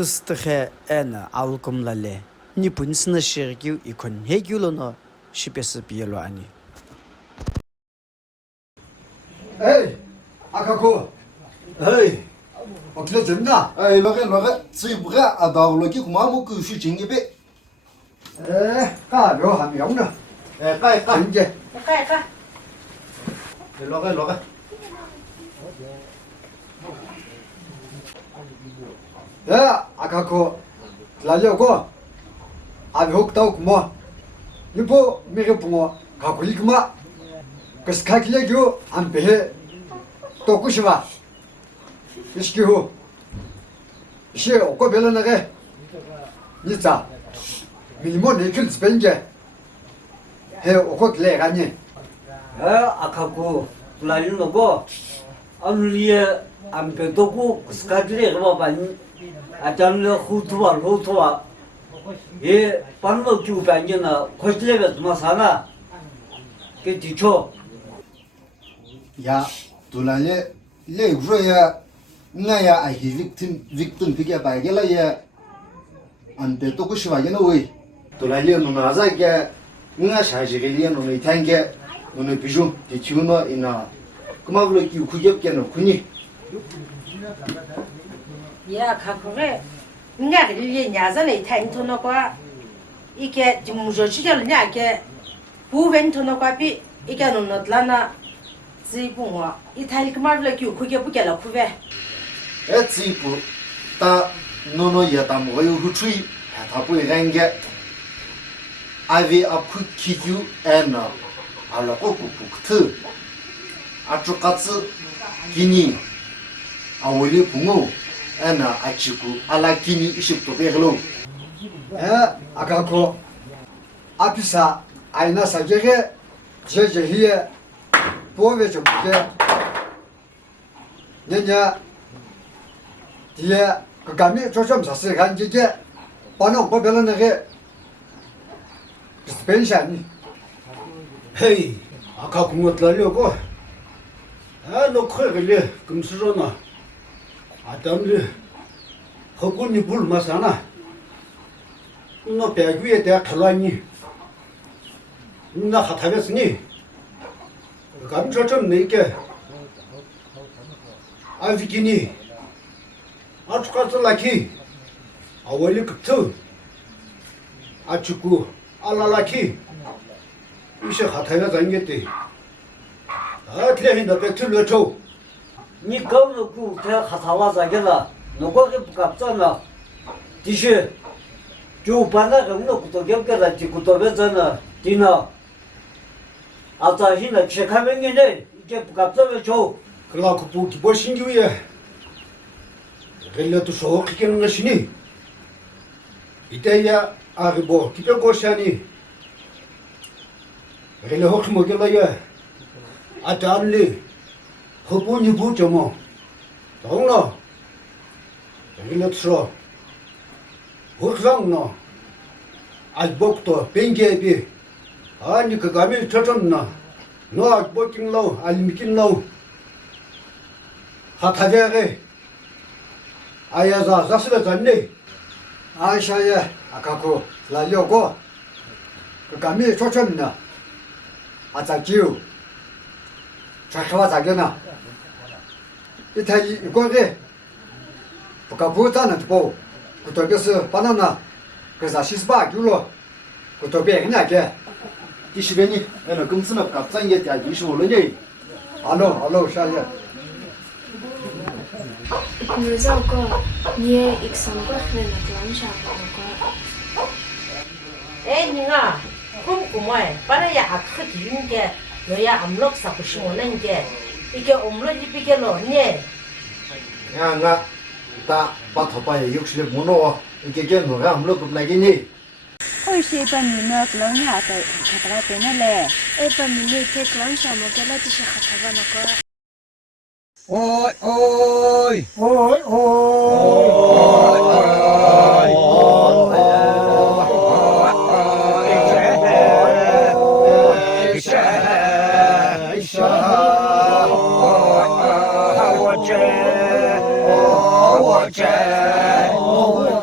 Tustahe ana alkum lale. Ni punsna shirgiu ikon hegulo no shipes bielo ani. Hey, Akako. Hey. 어떻게 됐나?哎，那个，最不干啊，到了给妈妈狗血进一杯。干了还没用呢。干。真的。干。那个。Akako. Lalu ko. Abi hok tau kuma. Nipo mere pungo. Kakuli kuma. Kaskakile jo ampe. Tokushiba. Iskihu. She oko bela nage. Nita. Minimo nekil spenge. He oko kle ganye. Akako. Lalu nogo. Amliye ampe toku skadile gaba bani. Atanle hutuwa. Ye panmo kyu banje na koslebe masana. Ke dicho. Ya, tulanye le ro ya ngaya ai victim pike ba gela ya ante to ko shiwa gena we. Tulanye no naza ke nga shaje gele no ne tange no ne bijou de chuno ina kuma blo ki kujep ke no kuni. 야, 가끔에 내가 일이 야전에 타인토노과 이게 지금 무슨 시절이냐 이게 부ven토노과 비 이게 놓는다나 지붕와 이 타일 그 말을 교 그게不给了 쿠베 에 지부 다 노노 예다 뭐요 후추이 다 보이 랭게 아비 아쿠 키주 에나 알라 고고 북트 아주카츠 기니 아월리 붕어 에나 아치구 알라키니 이십도 베글로 Akako. Apisa aina sajege jejehiye 보외 좀 게. 내냐 뒤에 그 감이 조금 샀을 간지게 번호 법별은 게 스페인샤니. 헤이, 아까 공것 날려고. 너 커글래 금수로나. 아담리 허군이 불 마사나. 너 배구에 대해 탈라니. 나 하타겠으니. 감초 좀 내게. 아지기니. 아주카슬라키. 아월리 급투. 아주구 알라라키. 이제 하타가 zanget대. 아, 틀려힌다 백틀러초. 니 검놓고 대 하사와 자게라. 너거기 부갑잖아. 디시. 저 반나 검놓고 겹겨라 지구도 배잖아. 디나. 아자히나 체카명이네. 이게 부갑잖아 줘. 그러고 부기 뭐 신기해. relatu show kiken ngashini. Iteya aribo kipe koshani. Rele hokmo gelaya. Atamli. Hopuni butomo. Tongno. Relatu show. Hokrangno. Albokto pengebi. Ani kagami chachonna. No alboking low, almikin low. 하타제게 아야자 자스가 갔네. 아샤야 아까고 라려고 그 감이 초점나. 아자지우. 자카와 자게나. 이타이 이거게 부가부타는 뭐 그토게스 바나나 그래서 시스바 줄로 그토베 그냥게 디시베니 에나 금스나 갑자기 야 이슈올레니 알로 샤야 Người giàu có nhiều ít sống quá nên là lắm sao có. 에 니가 꼼꼼해 빠르야 아크 기는 게 너야 암록 사고 싶은 게 이게 엄로 입이게로 네 야가 다 바토바에 욕실 문어 이게 게노가 아무로 겁나기니 Ôi chị bà mình nó lớn nhà tới thật ra tới nó lẹ. Ê bà mình đi thế lắm sao mà cái là chỉ sẽ khát vào nó có. ôi我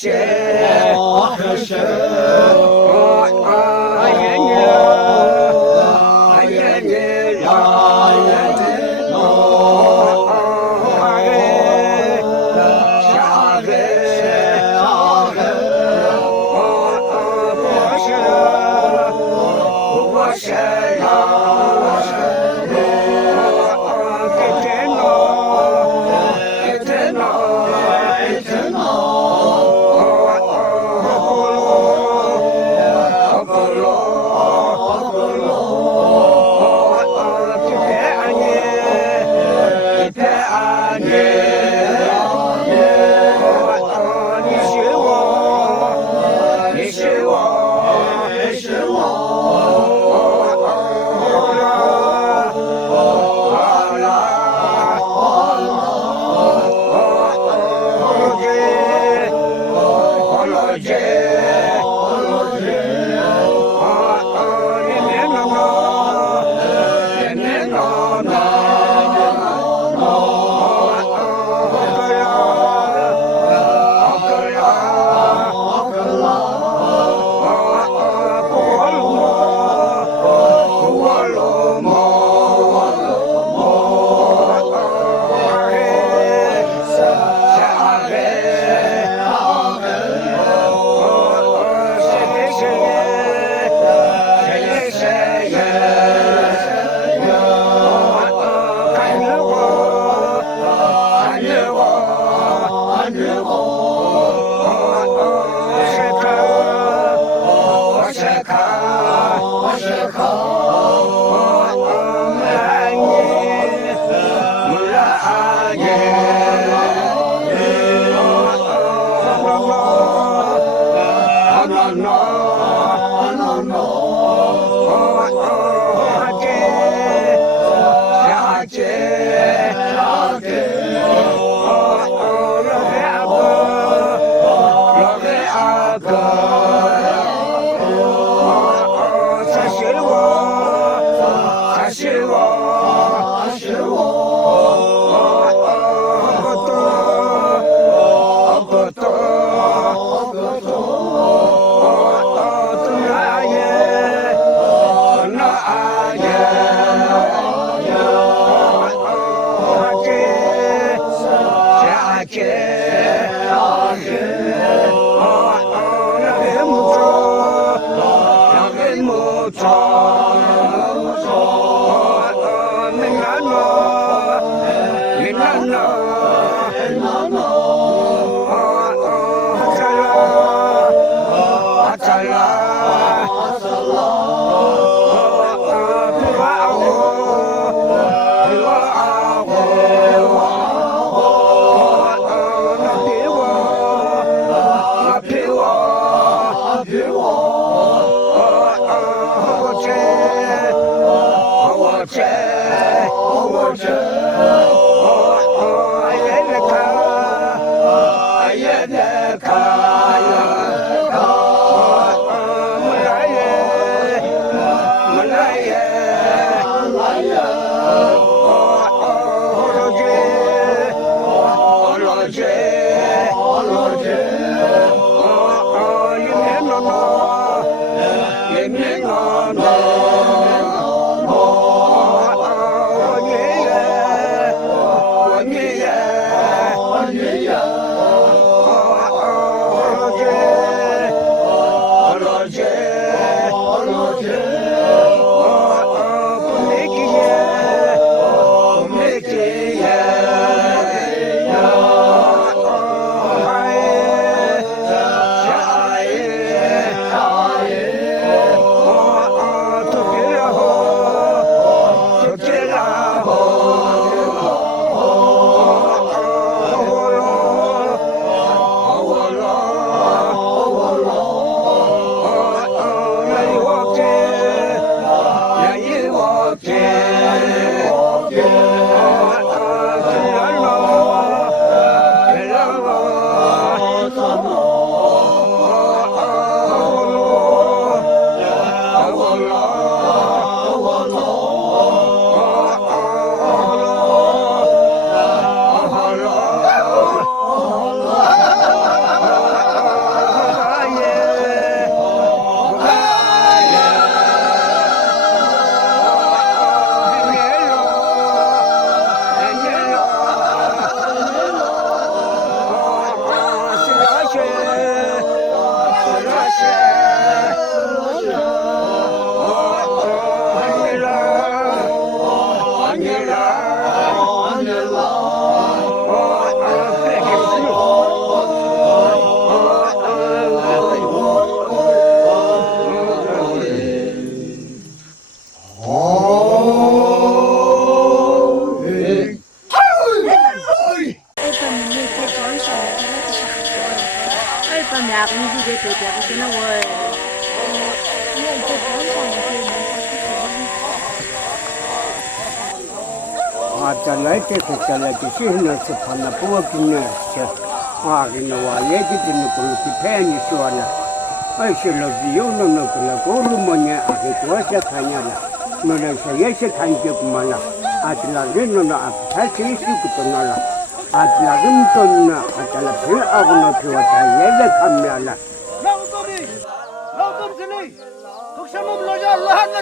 谢。Yeah. 到两个你就别别不跟了我。你也在广场可以拿它去 아자 라이트 코탈라기 시히는 스판나 부어기는 저 아기는 얘기되는 걸로 기패니 수하나 아이실로 비용는 그라 고루머니 아기 좋아서 가냐라 너는 예시 간격만라 아들라는 앞에 있을 나라 아들라는 돈나 아들라 별하고는 비와다 예백하면라 라우도리 라우도리 거기서 놀자 알라 한나